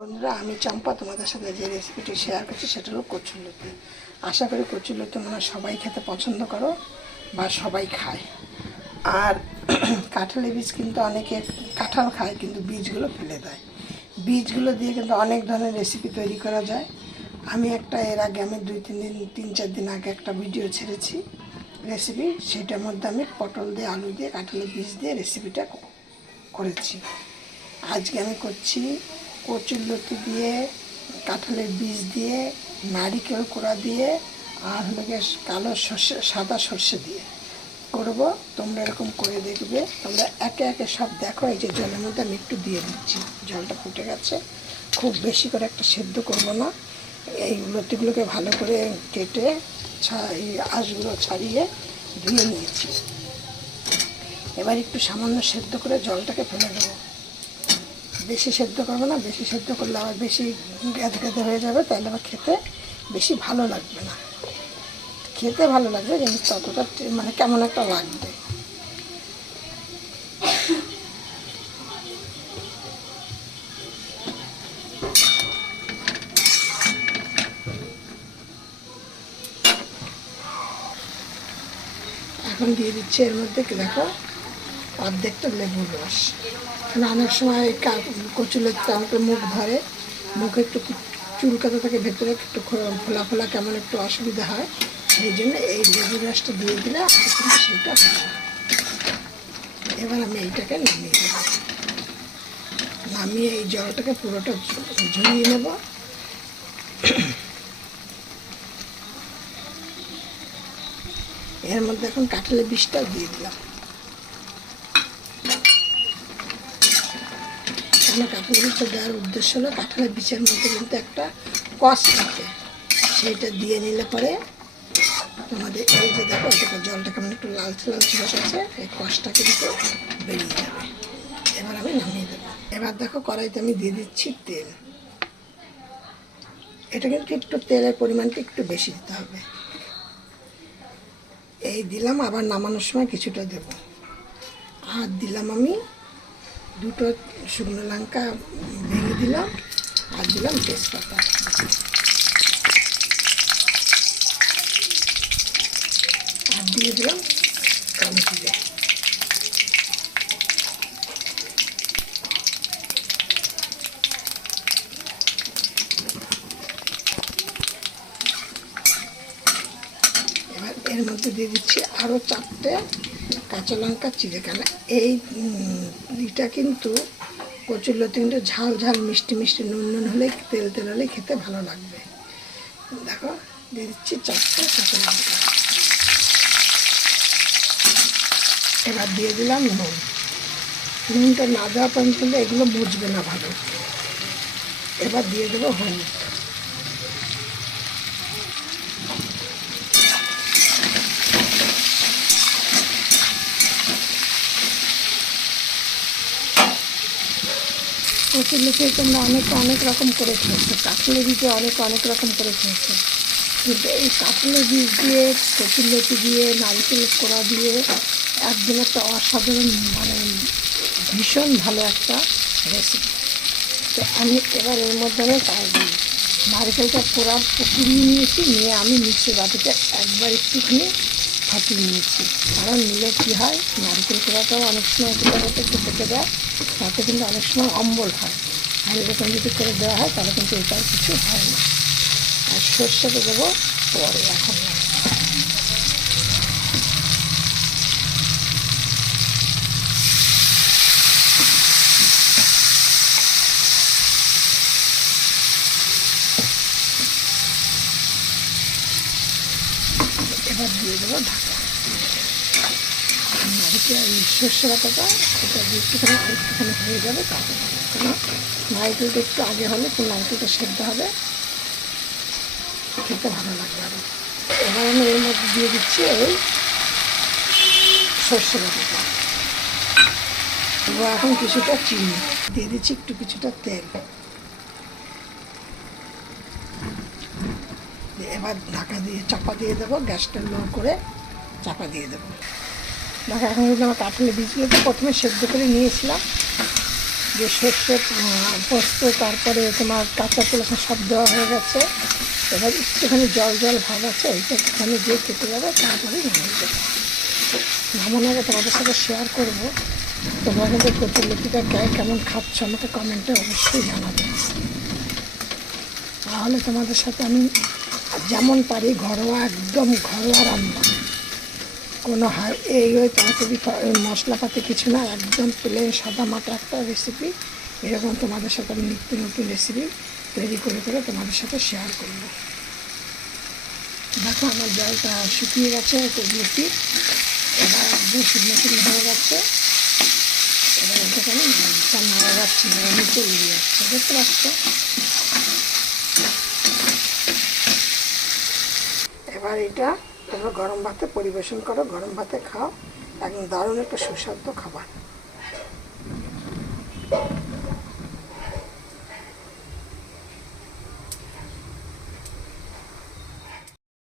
বন্ধুরা, আমি চম্পা তোমাদের সাথে যে রেসিপিটি শেয়ার করছি সেটা হলো কচুরলতি। আশা করি কচুরলতি মনে হয় সবাই খেতে পছন্দ করো বা সবাই খায়। আর কাঁঠালের বীজ কিন্তু অনেকে কাঁঠাল খায় কিন্তু বীজগুলো ফেলে দেয়। বীজগুলো দিয়ে কিন্তু অনেক ধরনের রেসিপি তৈরি করা যায়। আমি এর আগে আমি 3-4 দিন আগে একটা ভিডিও ছেড়েছি রেসিপি, সেটার মধ্যে আমি পটল দিয়ে আলু দিয়ে কাঁঠালের বীজ দিয়ে রেসিপিটা করেছি। আজকে আমি করছি কচুরলতি দিয়ে, কাঁঠালের বীজ দিয়ে, নারিকেল কোড়া দিয়ে, আর হলো গিয়ে কালো সর্ষে, সাদা সর্ষে দিয়ে করব। তোমরা এরকম করে দেখবে। তোমরা একে একে সব দেখো। এই যে জলের মধ্যে আমি একটু দিয়ে দিচ্ছি, জলটা ফুটে গেছে। খুব বেশি করে একটা সেদ্ধ করব না। এই লতিগুলোকে ভালো করে কেটে এই আঁশগুলো ছাড়িয়ে ধুয়ে নিয়েছি। এবার একটু সামান্য সেদ্ধ করে জলটাকে ফেলে দেবো। বেশি সেদ্ধ করবো না, বেশি সেদ্ধ করলে আবার বেশি গেঁদে গেঁদে হয়ে যাবে, তাহলে আবার খেতে বেশি ভালো লাগবে না। খেতে ভালো লাগবে কিন্তু ততটা মানে কেমন একটা লাগবে। এখন দিয়ে দিচ্ছি এর মধ্যে, কি দেখো, অর্ধেকটা লেবুর রস। কারণ অনেক সময় কচুরলতিতে আমাকে মুখ ধরে, মুখে একটু চুলকাতে থাকে, ভেতরে একটু ফোলা ফোলা কেমন একটু অসুবিধা হয়। সেই জন্য এই লেবুর রসটা দিয়ে দিলে কিন্তু সেটা হয়। এবার আমি এইটাকে নামিয়ে দেবো। নামিয়ে এই জলটাকে পুরোটা ঝরিয়ে নেব। এর মধ্যে এখন কাঁঠালের বীজটা দিয়ে দিলাম। কাঁঠালের বীজটা দেওয়ার উদ্দেশ্য হলো কাঁঠালের বীজের মধ্যে কিন্তু একটা কষ থাকে, সেইটা দিয়ে নিলে পরে তোমাদের এই যে দেখো এটা জলটা কেমন একটু লালচে লালচে বসেছে, এই কষটা কিন্তু বেরিয়ে যাবে। এবার আমি নামিয়ে দেবো। এবার দেখো কড়াইতে আমি দিয়ে দিচ্ছি তেল। এটা কিন্তু একটু তেলের পরিমাণটা একটু বেশি দিতে হবে। এই দিলাম, আবার নামানোর সময় কিছুটা দেব। আর দিলাম আমি 2টো শুকনো লঙ্কা ভেঙে দিলাম, আর দিলাম তেজপাতা। আর দিয়ে দিলাম কালো জিরে। এবার এর মধ্যে দিয়ে দিচ্ছি আরও 4টে কাঁচা লঙ্কা চিড়ে। কেন এইটা কিন্তু কচুরলতি কিন্তু ঝাল ঝাল মিষ্টি মিষ্টি নুন নুন হলে, তেল তেল হলে খেতে ভালো লাগবে। দেখো দিয়ে দিচ্ছি 4টে কাঁচা লঙ্কা। এবার দিয়ে দিলাম নুন। নুনটা না দেওয়া পর্যন্ত এগুলো মুছবে না ভালো। এবার দিয়ে দেবো হলুদ। কচুরলতি তোমরা অনেক রকম করে খেয়েছো, কাঁঠালের বীজে অনেক রকম করে খেয়েছো, কিন্তু এই কাঁঠালের বীজ দিয়ে, কচুরলতি দিয়ে, নারকেল কোড়া দিয়ে একদিন একটা অসাধারণ মানে ভীষণ ভালো একটা রেসিপি। তো আমি এবার এর মধ্যে আমি নারকেলটা কুড়িয়ে নিয়েছি, নিয়ে আমি মিক্সির বাটিতে একবার একটুখানি ফাটিয়ে নিয়েছি। কারণ নিলে কী হয়, নারকেল কোড়াটাও অনেক সময় একটু কেটে দেয়, তাতে কিন্তু অনেক সময় অম্বল হয়। আর এরকম যদি করে দেওয়া হয় তাহলে কিন্তু এটার কিছু হয় না। আর সর্ষেটা দেবো পরে, এখন না। এবার দিয়ে দেবো ঢাকা। নারকেল সর্ষে বাটাটা এটা দিয়ে একটুখানি হয়ে যাবে, তারপরে কারণ নারকেলটা একটু আগে হলে একটু নারকেলটা সেদ্ধ হবে, খেতে ভালো লাগবে আরও। এবার আমি এর মধ্যে দিয়ে দিচ্ছি ওই সর্ষে বাটাটা। এবার এখন কিছুটা চিনি দিয়ে দিচ্ছি, একটু কিছুটা তেল। এবার ঢাকা দিয়ে চাপা দিয়ে দেবো, গ্যাসটা লো করে চাপা দিয়ে দেবো। দেখো এখন কিন্তু আমার কাঁঠালের বীজগুলো তো প্রথমে সেদ্ধ করে নিয়েছিলাম, যে সর্ষে পোস্ত, তারপরে তোমার কাঁচা তেল সব দেওয়া হয়ে গেছে। এবার একটুখানি জল জল ভাব আছে, ওইটা একটুখানি দিয়ে কেটে যাবে, তারপরে নামিয়ে দেবো। নামানোর আগে তোমাদের সাথে শেয়ার করব। তোমরা কিন্তু কচুরলতিটা কেমন খাচ্ছ আমাকে কমেন্টে অবশ্যই জানাবে। তাহলে তোমাদের সাথে আমি যেমন পারি ঘরোয়া, একদম ঘরোয়া রান্না, কোনো এই ওই তরকারি মশলাপাতি কিছু না, একদম প্লেন সাদা মাটা একটা রেসিপি। এরকম তোমাদের সাথে আমি নিত্য নতুন রেসিপি তৈরি করে তোমাদের সাথে শেয়ার করব। দেখো আমার জলটা শুকিয়ে গেছে কচুরলতি, এবার একদম শুকনো শুকনো হয়ে গেছে। এবার এটাকে আমি নাড়া যাচ্ছি, নিচে উড়ে যাচ্ছে, দেখতে পাচ্ছ। এবার এটা তোমরা গরম ভাতে পরিবেশন করো, গরম ভাতে খাও, একদম দারুণ একটা সুস্বাদু খাবার।